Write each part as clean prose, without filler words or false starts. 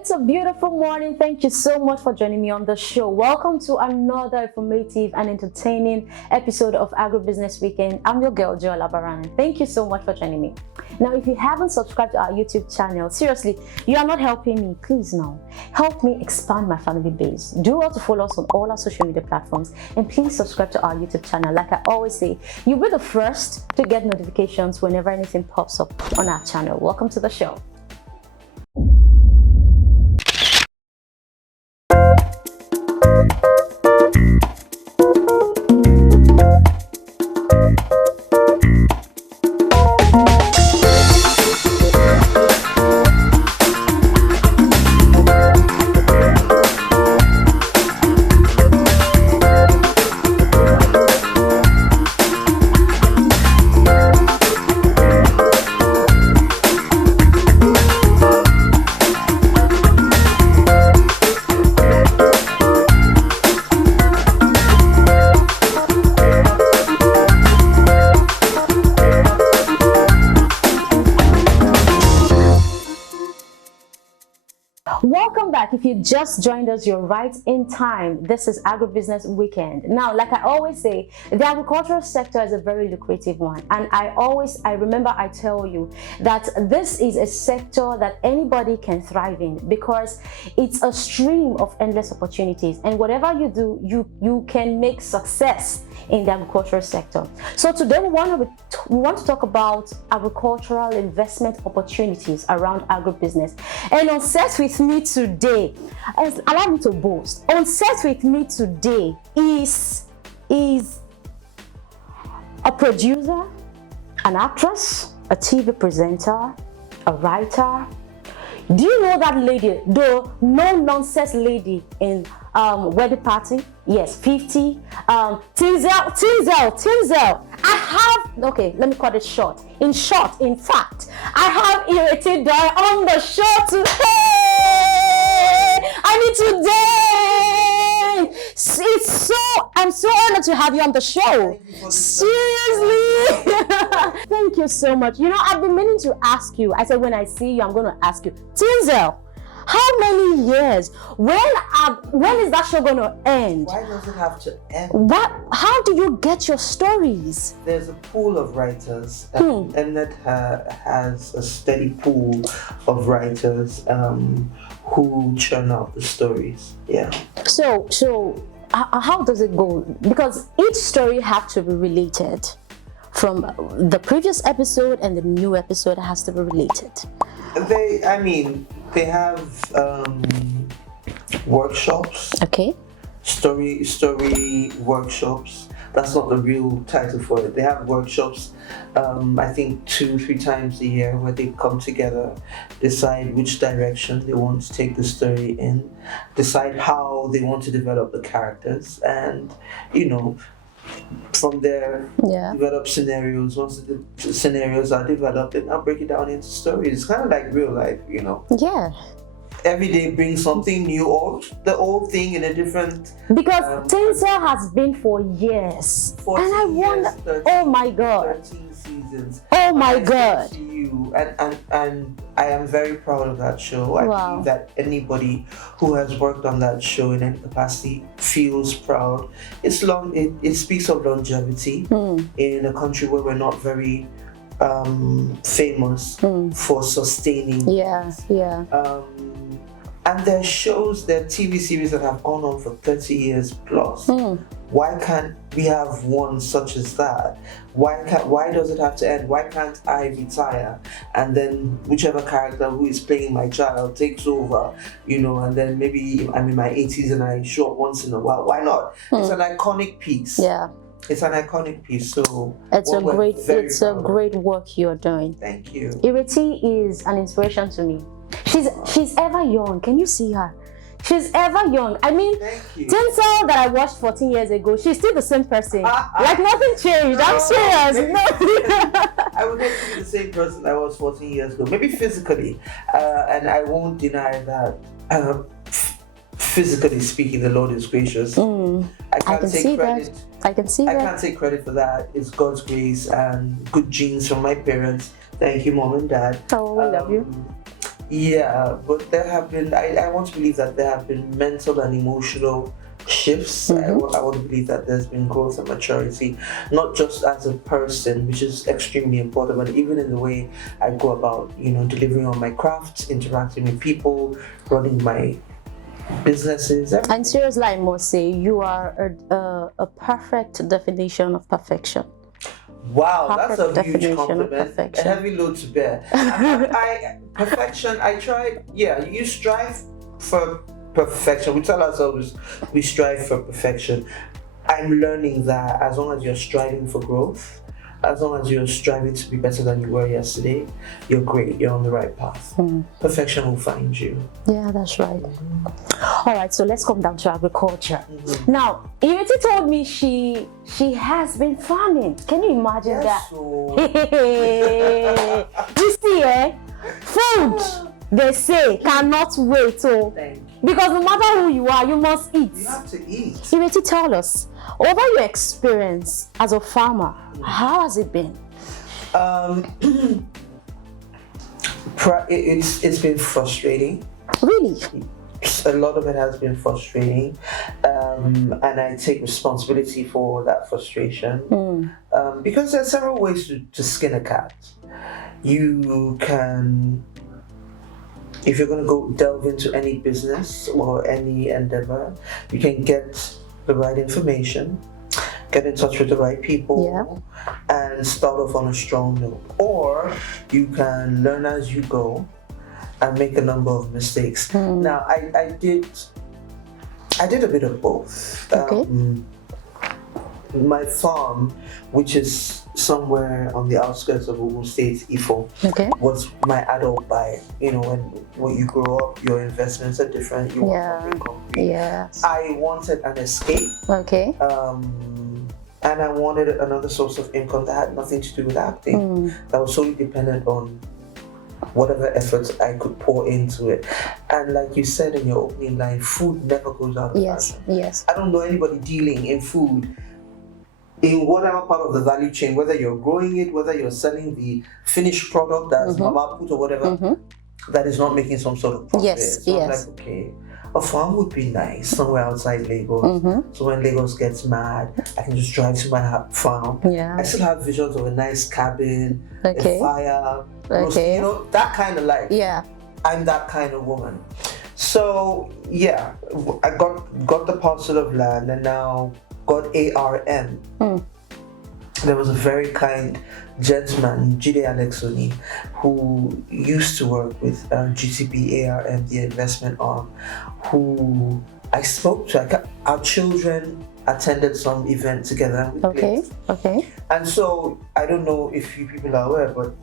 It's a beautiful morning. Thank you so much for joining me on the show. Welcome to another informative and entertaining episode of Agribusiness Weekend. I'm your girl, Joel Labaran. Thank you so much for joining me. Now, if you haven't subscribed to our YouTube channel, seriously, you are not helping me. Please now, help me expand my family base. Do also follow us on all our social media platforms, and please subscribe to our YouTube channel. Like I always say, you'll be the first to get notifications whenever anything pops up on our channel. Welcome to the show. Welcome back. If you just joined us, you're right in time. This is Agribusiness Weekend. Now, like I always say, the agricultural sector is a very lucrative one. And I remember I tell you that this is a sector that anybody can thrive in because it's a stream of endless opportunities. And whatever you do, you can make success in the agricultural sector. So today we want to talk about agricultural investment opportunities around agribusiness. And on set with me today, allow me to boast, on set with me today is a producer, an actress, a TV presenter, a writer. Do you know that lady, the no-nonsense lady in Wedding Party? Yes, 50. Tinzel. I have, okay, let me cut it short. In fact, I have Ireti Doyle on the show today. I'm so honored to have you on the show. Seriously. Thank you so much. You know, I've been meaning to ask you. I said, when I see you, I'm going to ask you. Tinzel, how many years? When is that show going to end? Why does it have to end? How do you get your stories? There's a pool of writers, and Mnet has a steady pool of writers who churn out the stories. Yeah. So how does it go? Because each story has to be related. From the previous episode and the new episode has to be related. They have workshops. Okay. Story workshops. That's not the real title for it. They have workshops, I think 2-3 times a year, where they come together, decide which direction they want to take the story in, decide how they want to develop the characters, and from there, develop scenarios. Once the scenarios are developed, then I'll break it down into stories. It's kind of like real life, Yeah. Every day brings something new, or the old thing in a different. Because Tinzel has been for years, and I wonder. 13, oh my God. 13 seasons. Oh my God. To you, and I am very proud of that show. I believe that anybody who has worked on that show in any capacity feels proud. It's long. It speaks of longevity in a country where we're not very famous for sustaining. Yeah. And there are shows, there are TV series that have gone on for 30 years plus. Why can't we have one such as that? Why does it have to end? Why can't I retire and then whichever character who is playing my child takes over, and then maybe I'm in my 80s and I show up once in a while? Why not? It's an iconic piece. Yeah. It's an iconic piece, so it's a great work you're doing. Thank you. Ireti is an inspiration to me. She's ever young. Can you see her? She's ever young. I mean, Tinzel that I watched 14 years ago, she's still the same person. Like nothing changed. No, I'm serious. I would like to be the same person I was 14 years ago, maybe physically, and I won't deny that. Physically speaking, the Lord is gracious. I can't take credit. I can see that. I can't take credit for that. It's God's grace and good genes from my parents. Thank you, Mom and Dad. Oh, we love you. Yeah, but there have been, I want to believe that there have been mental and emotional shifts. I want to believe that there's been growth and maturity, not just as a person, which is extremely important, but even in the way I go about, delivering on my crafts, interacting with people, running my businesses. Everything. And seriously, I must say, you are a perfect definition of perfection. Wow, Perfect that's a huge definition of compliment. A perfection. heavy load to bear. Perfection, I try, you strive for perfection. We tell ourselves we strive for perfection. I'm learning that as long as you're striving for growth, as long as you're striving to be better than you were yesterday, you're great, you're on the right path. Perfection will find you. Yeah, that's right. All right, so let's come down to agriculture. Now, Ireti told me she has been farming. Can you imagine that? So... You see, food, they say, cannot wait. So, because no matter who you are, you must eat. You have to eat. Ireti, tell us, over your experience as a farmer, how has it been? It's been frustrating. Really? A lot of it has been frustrating, and I take responsibility for that frustration, because there are several ways to skin a cat. You can, if you're going to go delve into any business or any endeavor, you can get the right information, get in touch with the right people, and start off on a strong note. Or you can learn as you go and make a number of mistakes. Now, I did a bit of both. My farm, which is somewhere on the outskirts of Ogun State, Ifo, was my adult buy. When you grow up, your investments are different. You want something concrete. Yes. I wanted an escape. And I wanted another source of income that had nothing to do with acting. That was solely dependent on whatever efforts I could pour into it. And like you said in your opening line, food never goes out of fashion. Yes. I don't know anybody dealing in food in whatever part of the value chain, whether you're growing it, whether you're selling the finished product that's mama put or whatever, that is not making some sort of profit. So I'm like, okay, a farm would be nice somewhere outside Lagos. So when Lagos gets mad, I can just drive to my farm. I still have visions of a nice cabin, a fire, roast, that kind of life. I'm that kind of woman. So yeah, I got the parcel of land and now got ARM. There was a very kind gentleman, Jide Alexoni, who used to work with GTB ARM, the investment arm, who I spoke to. Our children attended some event together. And we played. And so I don't know if you people are aware, but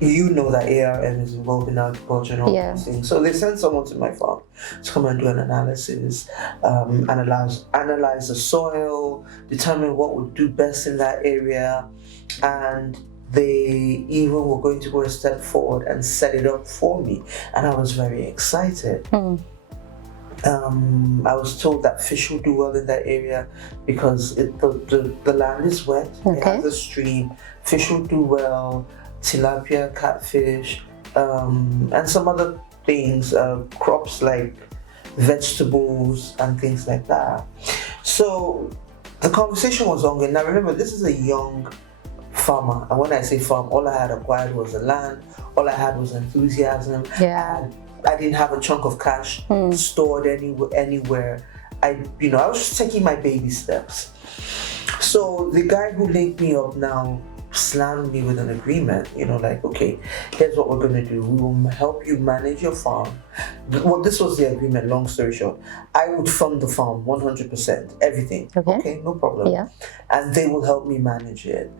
you know that ARM is involved in agriculture and all those things. So they sent someone to my farm to come and do an analysis, analyze the soil, determine what would do best in that area, and they even were going to go a step forward and set it up for me. And I was very excited. I was told that fish will do well in that area because the land is wet, it has a stream, fish will do well, tilapia, catfish, and some other things, crops like vegetables and things like that. So the conversation was ongoing. Now remember, this is a young farmer, and when I say farm, all I had acquired was the land, all I had was enthusiasm. I didn't have a chunk of cash stored anywhere. I was just taking my baby steps. So the guy who linked me up now slammed me with an agreement, like, okay, here's what we're going to do. We will help you manage your farm. Well, this was the agreement, long story short. I would fund the farm 100%, everything. Okay, no problem. And they will help me manage it.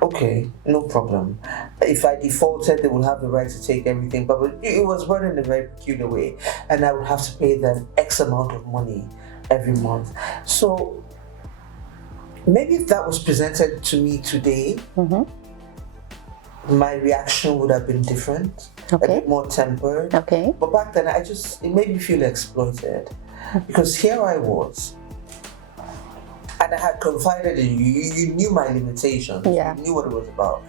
Okay, no problem. If I defaulted, they will have the right to take everything, but it was run in a very peculiar way, and I would have to pay them X amount of money every month. So maybe if that was presented to me today, my reaction would have been different, a bit more tempered. But back then, it made me feel exploited, because here I was, and I had confided in you. You knew my limitations. You knew what it was about.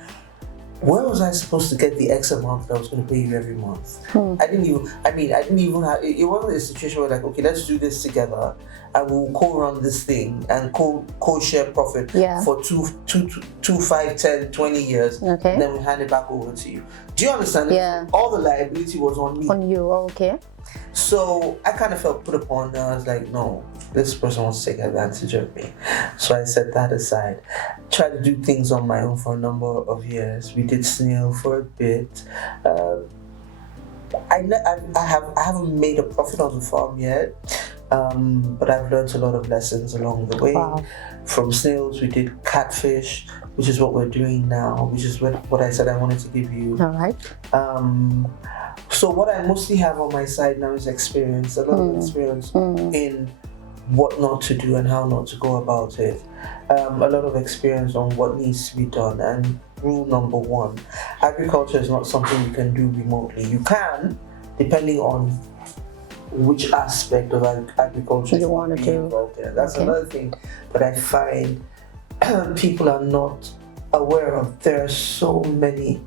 where was I supposed to get the X amount that I was going to pay you every month? I didn't even have, it wasn't a situation where like, okay, let's do this together and we'll co-run this thing and co-share profit for 5, 10, 20 years. Okay. And then we hand it back over to you. Do you understand? Yeah. All the liability was on me. On you, okay. So I kind of felt put upon. I was like, no, this person wants to take advantage of me. So I set that aside. Tried to do things on my own for a number of years. We did snail for a bit. I haven't made a profit on the farm yet, but I've learned a lot of lessons along the way. Wow. From snails, we did catfish, which is what we're doing now, which is what I said I wanted to give you. All right. So what I mostly have on my side now is experience, a lot of experience in what not to do and how not to go about it. A lot of experience on what needs to be done. And rule number 1, agriculture is not something you can do remotely. You can, depending on which aspect of agriculture you want to do. Involved in. That's another thing that I find people are not aware of. There are so many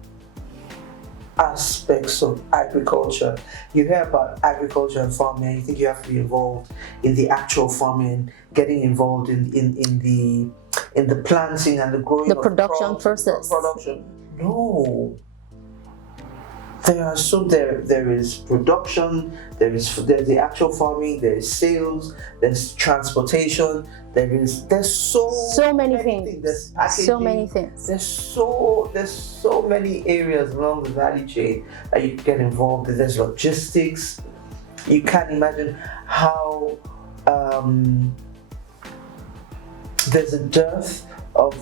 aspects of agriculture. You hear about agriculture and farming, and you think you have to be involved in the actual farming, getting involved in the planting and the growing, the of production crops, process. Production. No. There is production, there's the actual farming, there's sales, there's transportation, there's so many things. There's packaging, so many things. There's so many areas along the value chain that you can get involved in. There's logistics. You can't imagine how there's a dearth of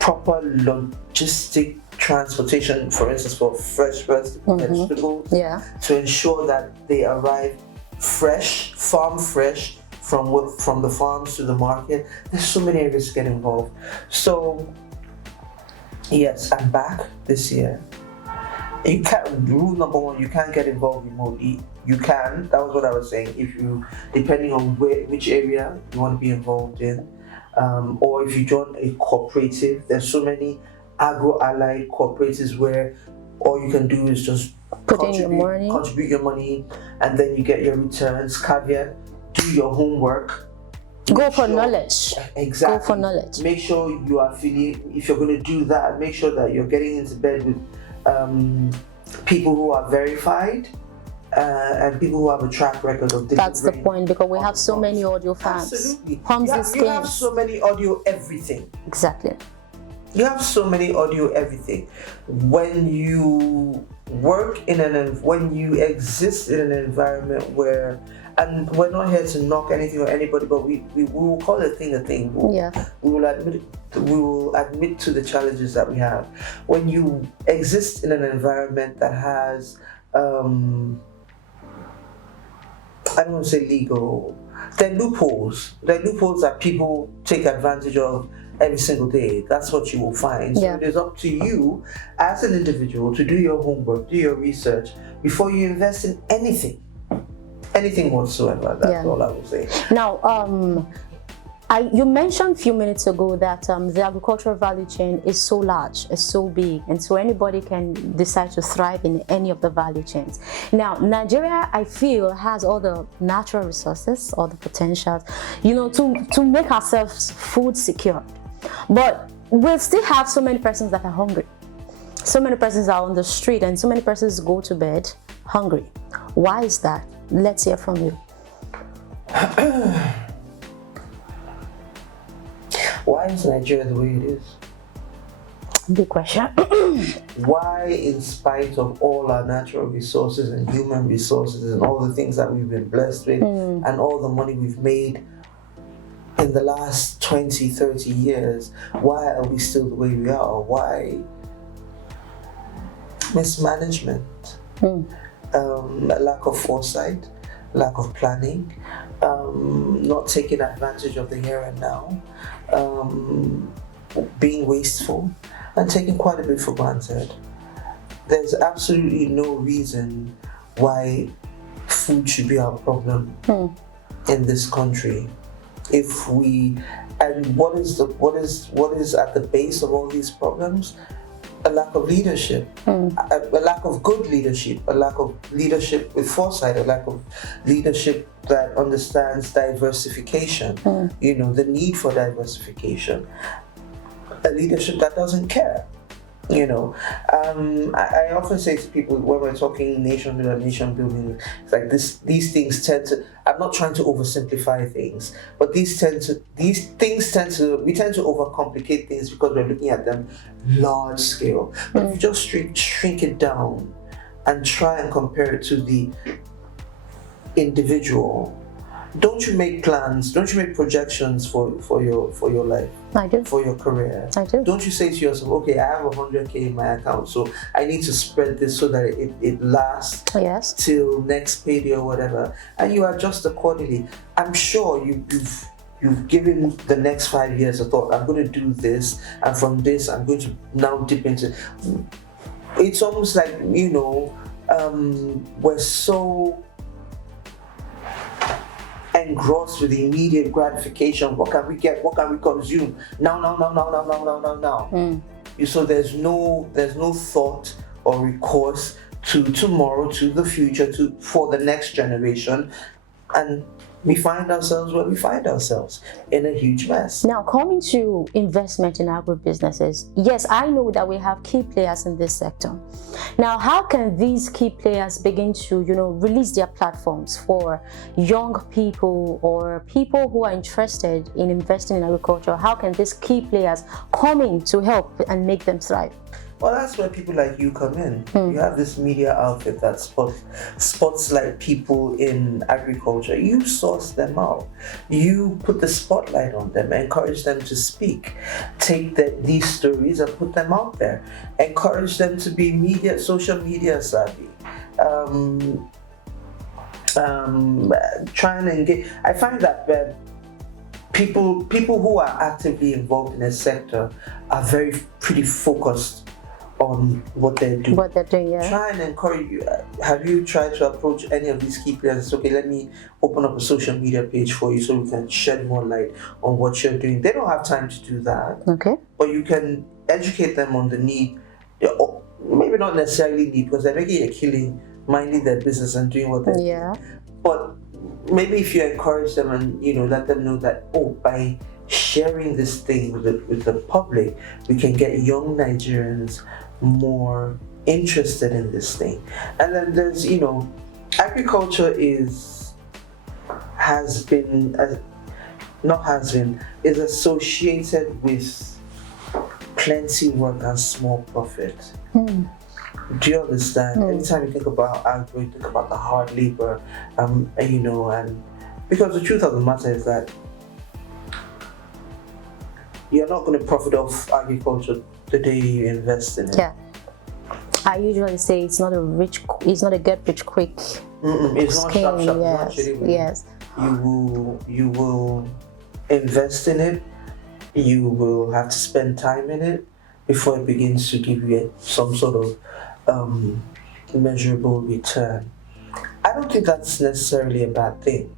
proper logistic transportation, for instance, for fresh vegetables, to ensure that they arrive farm fresh from the farms to the market. There's so many areas to get involved. So yes, I'm back this year. You can't. Rule number 1: you can't get involved remotely. You can. That was what I was saying. If you, depending on which area you want to be involved in, or if you join a cooperative, there's so many agro-allied cooperatives where all you can do is just contribute your money, and then you get your returns. Caveat: do your homework. Go for knowledge. Exactly. Go for knowledge. Make sure you are affiliate. If you're going to do that, make sure that you're getting into bed with people who are verified and people who have a track record of delivering. That's the point, because we have so many audio fans. Absolutely. You have so many audio everything. Exactly. You have so many audio everything. When you when you exist in an environment where, and we're not here to knock anything or anybody, but we will call a thing a thing. We will admit to the challenges that we have. When you exist in an environment that has I don't want to say legal, there are loopholes. There are loopholes that people take advantage of every single day. That's what you will find. So it is up to you as an individual to do your homework, do your research before you invest in anything whatsoever. That's all I will say. Now, you mentioned a few minutes ago that the agricultural value chain is so large, is so big, and so anybody can decide to thrive in any of the value chains. Now, Nigeria, I feel, has all the natural resources, all the potentials, to make ourselves food secure. But we still have so many persons that are hungry. So many persons are on the street, and so many persons go to bed hungry. Why is that? Let's hear from you. Why is Nigeria the way it is? Big question. Why, in spite of all our natural resources and human resources and all the things that we've been blessed with and all the money we've made in the last 20, 30 years, why are we still the way we are? Why? Mismanagement, a lack of foresight, lack of planning, not taking advantage of the here and now, being wasteful, and taking quite a bit for granted. There's absolutely no reason why food should be our problem in this country. What is at the base of all these problems? a lack of leadership, a lack of good leadership, a lack of leadership with foresight, a lack of leadership that understands diversification, the need for diversification, a leadership that doesn't care. I often say to people when we're talking nation building, it's like these things tend to, I'm not trying to oversimplify things, but we tend to overcomplicate things because we're looking at them large scale. But if you just shrink it down and try and compare it to the individual, don't you make plans? Don't you make projections for your life? I do. For your career? I do. Don't you say to yourself, okay, I have 100K in my account, so I need to spread this so that it lasts till next payday or whatever, and you adjust accordingly. I'm sure you've given the next 5 years a thought. I'm going to do this, and from this I'm going to now dip into. It's almost like we're so engrossed with the immediate gratification. What can we get? What can we consume? Now. So there's no thought or recourse to tomorrow, to the future, for the next generation, and we find ourselves where we find ourselves, in a huge mess. Now, coming to investment in agribusinesses, yes, I know that we have key players in this sector. Now, how can these key players begin to, release their platforms for young people or people who are interested in investing in agriculture? How can these key players come in to help and make them thrive? Well, that's where people like you come in. You have this media outfit that spots like people in agriculture. You source them out. You put the spotlight on them, encourage them to speak. Take these stories and put them out there. Encourage them to be social media savvy. Try and engage. I find that people who are actively involved in a sector are pretty focused on what they're doing. Yeah. Try and encourage you. Have you tried to approach any of these key players? Okay, let me open up a social media page for you so we can shed more light on what you're doing. They don't have time to do that. Okay. But you can educate them on the need, maybe not necessarily need, because they're making a killing, minding their business and doing what they're doing. But maybe if you encourage them and let them know that by sharing this thing with the public, we can get young Nigerians more interested in this thing. And then there's agriculture is associated with plenty work and small profit. Do you understand? Anytime you think about agro, you think about the hard labor, and because the truth of the matter is that you're not going to profit off agriculture the day you invest in it. Yeah. I usually say it's not a get rich quick. It's not sharp. Yes. You will invest in it. You will have to spend time in it before it begins to give you some sort of measurable return. I don't think that's necessarily a bad thing.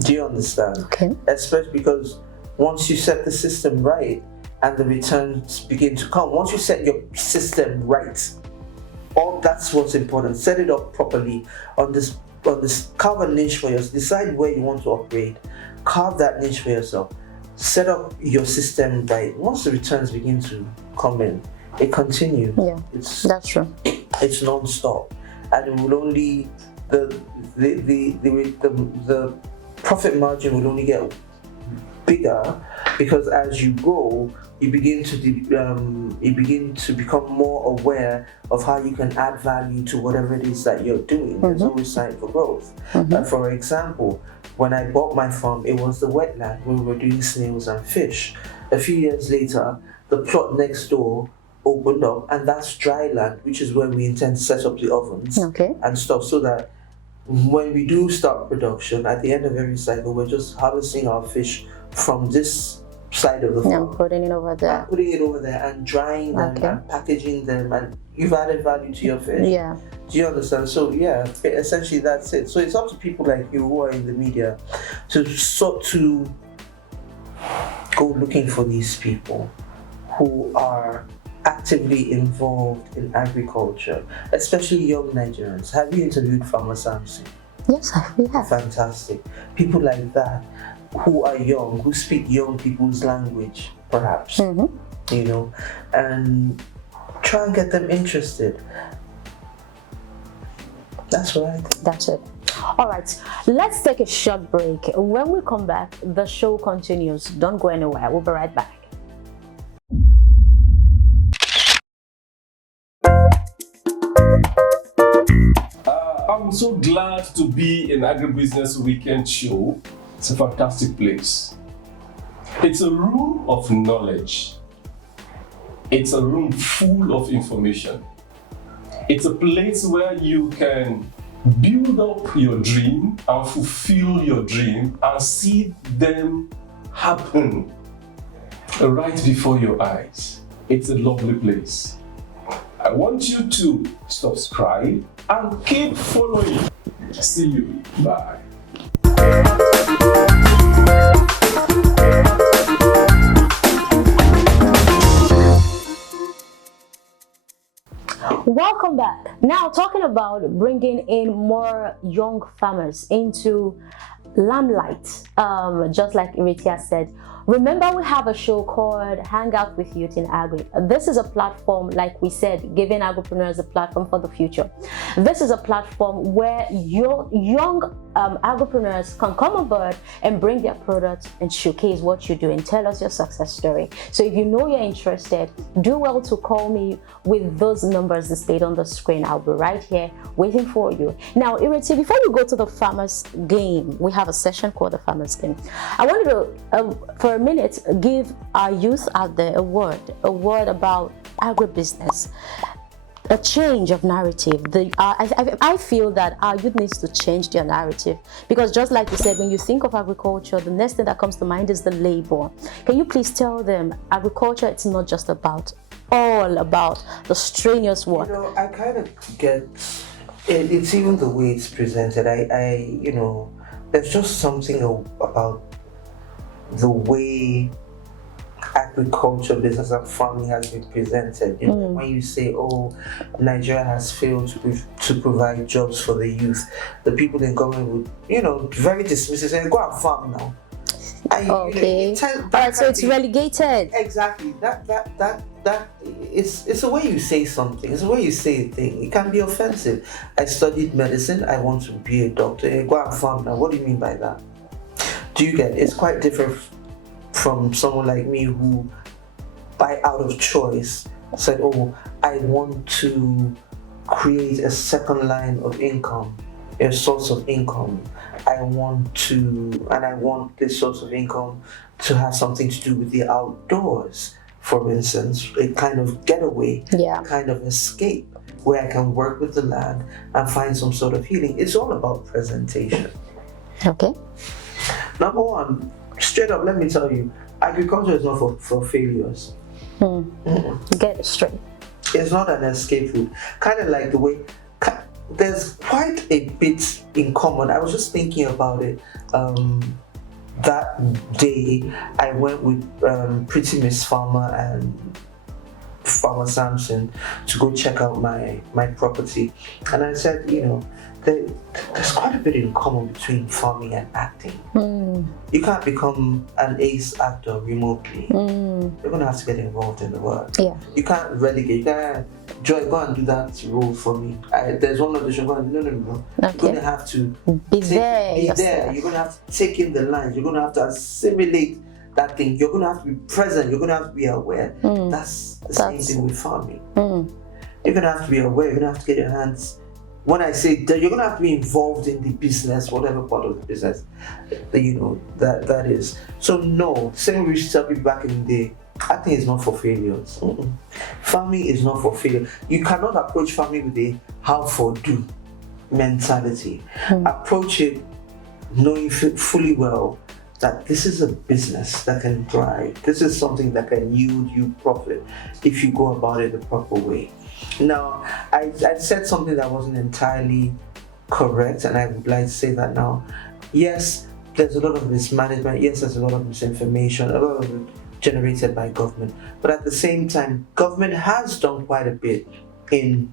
Do you understand? Okay. Especially because once you set the system right and the returns begin to come, once you set your system right, that's what's important. Set it up properly on this, carve a niche for yourself. Decide where you want to operate. Carve that niche for yourself. Set up your system right. Once the returns begin to come in, it continues. Yeah, that's true. It's non-stop, and it will only the profit margin will only get bigger, because as you go, you begin to become more aware of how you can add value to whatever it is that you're doing. There's always sign for growth. For example, when I bought my farm, it was the wetland where we were doing snails and fish. A few years later, the plot next door opened up, and that's dry land, which is where we intend to set up the ovens and stuff, so that when we do start production, at the end of every cycle, we're just harvesting our fish from this side of the farm. Putting it over there. And drying them and packaging them, and you've added value to your fish. Yeah. Do you understand? So essentially that's it. So it's up to people like you who are in the media to go looking for these people who are actively involved in agriculture, especially young Nigerians. Have you interviewed Farmer Samson? Yes, we have. Fantastic. People like that who are young, who speak young people's language, perhaps, you know, and try and get them interested. That's what I think. That's it. All right, let's take a short break. When we come back, the show continues. Don't go anywhere. We'll be right back. I'm so glad to be in Agribusiness Weekend Show. It's a fantastic place. It's a room of knowledge. It's a room full of information. It's a place where you can build up your dream and fulfill your dream and see them happen right before your eyes. It's a lovely place. I want you to subscribe and keep following. See you. Bye. Welcome back. Now, talking about bringing in more young farmers into limelight, just like Ireti said. Remember, we have a show called Hang Out with Youth in Agri. This is a platform, like we said, giving agripreneurs a platform for the future. This is a platform where your young agripreneurs can come on board and bring their products and showcase what you do and tell us your success story. So if you know you're interested, do well to call me with those numbers displayed on the screen. I'll be right here waiting for you. Now, Ireti, before we go to the farmers game, we have a session called the farmers game. I wanted to, for a minute, give our youth out there a word about agribusiness. A change of narrative. I feel that our youth needs to change their narrative, because just like you said, when you think of agriculture, the next thing that comes to mind is the labor. Can you please tell them agriculture, it's not just all about the strenuous work? You know, I kind of get it's even the way it's presented. You know, there's just something about the way agriculture, business and farming has been presented. You know, when you say, oh, Nigeria has failed to provide jobs for the youth, the people in government would, you know, very dismissive, say, go and farm now. Okay. Alright, so it's relegated. Exactly. That it's the way you say something. It's the way you say a thing. It can be offensive. I studied medicine. I want to be a doctor. Hey, go and farm now. What do you mean by that? Do you get it? It's quite different from someone like me who, by out of choice, said, oh, I want to create a second line of income, a source of income. I want this source of income to have something to do with the outdoors, for instance, a kind of getaway, a kind of escape where I can work with the land and find some sort of healing. It's all about presentation. Okay. Number one, straight up, let me tell you, agriculture is not for failures. Get it straight. It's not an escape route. Kind of like the way, there's quite a bit in common. I was just thinking about it. That day, I went with Pretty Miss Farmer and Farmer Samson to go check out my property. And I said, you know, there's quite a bit in common between farming and acting. You can't become an ace actor remotely. You're going to have to get involved in the work. You can't relegate. Joy, go and do that role for me. There's one audition. No. Okay. You're going to have to be there. You're going to have to take in the lines. You're going to have to assimilate that thing. You're going to have to be present. You're going to have to be aware. That's the same thing with farming. You're going to have to be aware. You're going to have to get your hands. When I say that, you're going to have to be involved in the business, whatever part of the business that you know that is. So no, same way we used to tell people back in the day, acting is not for failures. Farming is not for failure. You cannot approach farming with a how for do mentality. Approach it knowing fully well that this is a business that can thrive. This is something that can yield you profit if you go about it the proper way. Now, I said something that wasn't entirely correct, and I would like to say that now. Yes, there's a lot of mismanagement. Yes, there's a lot of misinformation. A lot of generated by government. But at the same time, government has done quite a bit in,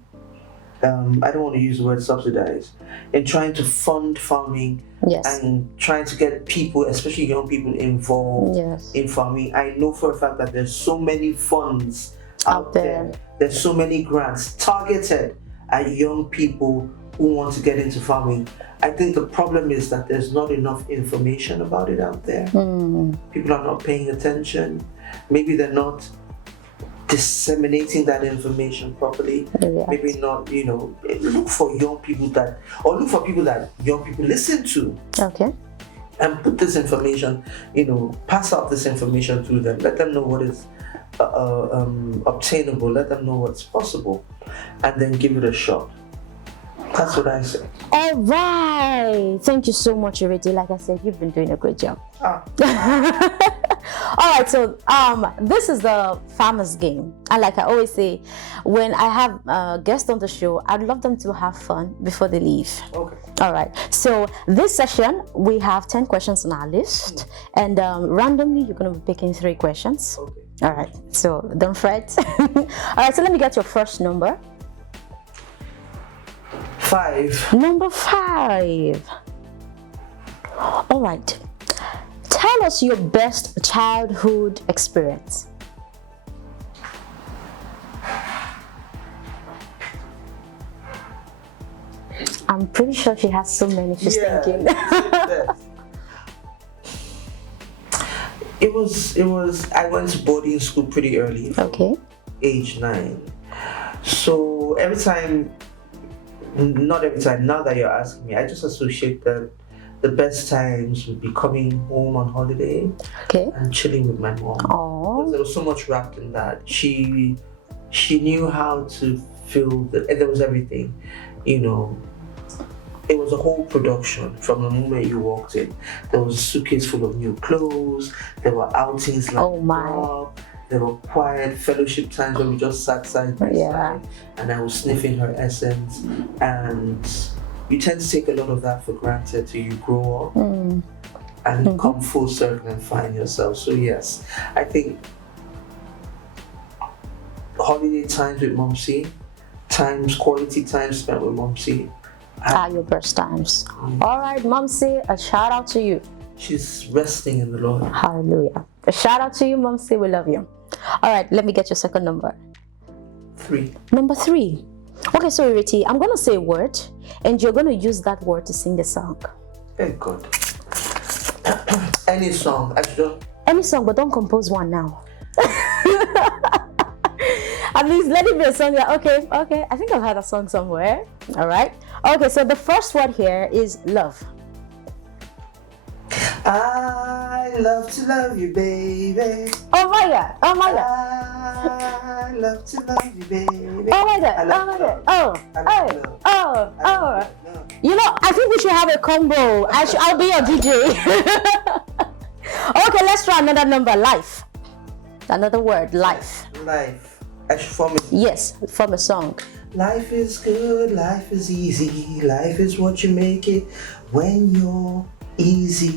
I don't want to use the word subsidize, in trying to fund farming and trying to get people, especially young people, involved in farming. I know for a fact that there's so many funds out there. There's so many grants targeted at young people who want to get into farming. I think the problem is that there's not enough information about it out there. People are not paying attention. Maybe they're not disseminating that information properly. Maybe not, look for young people that young people listen to. Okay. And put this information, pass out this information to them. Let them know what is obtainable. Let them know what's possible, and then give it a shot. That's what I say. All right. Thank you so much, Ireti. Like I said, you've been doing a great job. All right. So this is the farmer's game. And like I always say, when I have guests on the show, I'd love them to have fun before they leave. Okay. All right. So this session, we have 10 questions on our list. And randomly, you're going to be picking 3 questions. Okay. All right. So don't fret. All right. So let me get your first number. 5. Number 5. All right. Tell us your best childhood experience. I'm pretty sure she has so many. She's thinking. It was. I went to boarding school pretty early. Okay. Age 9. So not every time, now that you're asking me, I just associate that the best times would be coming home on holiday and chilling with my mom. Oh. There was so much wrapped in that. She knew how to feel that there was everything, It was a whole production from the moment you walked in. There was a suitcase full of new clothes. There were outings like there were quiet fellowship times where we just sat side by side, and I was sniffing her essence. And you tend to take a lot of that for granted till you grow up and come full circle and find yourself. So yes, I think holiday times with Mom C, quality time spent with Mom C, are your best times. All right, Mom C, a shout out to you. She's resting in the Lord. Hallelujah. A shout out to you, Mom C. We love you. All right, let me get your second number. 3. Number 3. Okay, so Ireti, I'm going to say a word, and you're going to use that word to sing the song. Hey, God. Any song. Any song, but don't compose one now. At least let it be a song that, okay. I think I've heard a song somewhere. All right. Okay, so the first word here is love. I love to love you, baby. Oh my God. I love to love you, baby. Oh my God. Oh. I think we should have a combo. I'll be your DJ. Okay, let's try another number. Life. Another word. Life. Life. I should form it. Yes, from a song. Life is good. Life is easy. Life is what you make it when you're easy.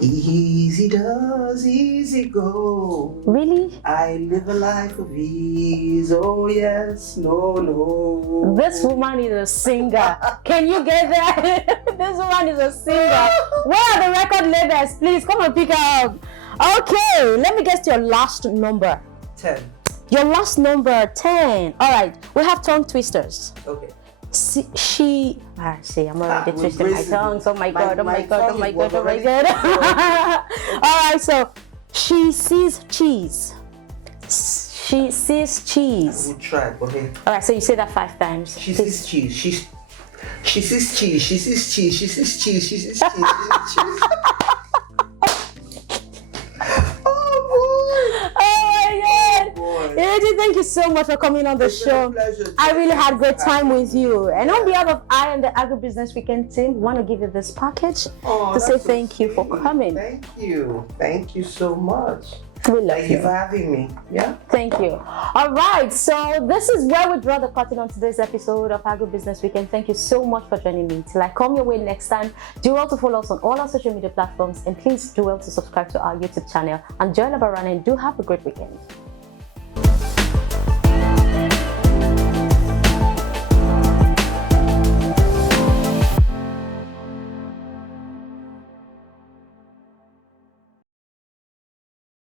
Easy does, easy go. Really? I live a life of ease. Oh yes, no. This woman is a singer. Can you get that? This woman is a singer. Where are the record labels? Please come and pick her up. Okay, let me guess your last number. 10. Your last number 10. All right, we have tongue twisters. Okay. I'm already twisting my tongues. Oh my God. All right, so she sees cheese. She sees cheese. I will try, okay. All right, so you say that 5 times. She sees cheese. She sees cheese. She sees cheese. She sees cheese. She sees cheese. Oh boy. Oh my God. Ireti, thank you so much for coming on the It's been a show. pleasure. I really had a great time with you. And on Yeah. behalf of I and the Agribusiness Weekend team, want to give you this package Oh, to say that's so thank you for sweet. coming. Thank you. Thank you so much. We love Thank you you. for having me. Yeah. Thank you. All right, so this is where we draw the curtain on today's episode of Agribusiness Weekend. Thank you so much for joining me. Till I come your way next time, do well to follow us on all our social media platforms, and please do well to subscribe to our YouTube channel. I'm Joy Labarana, and do have a great weekend.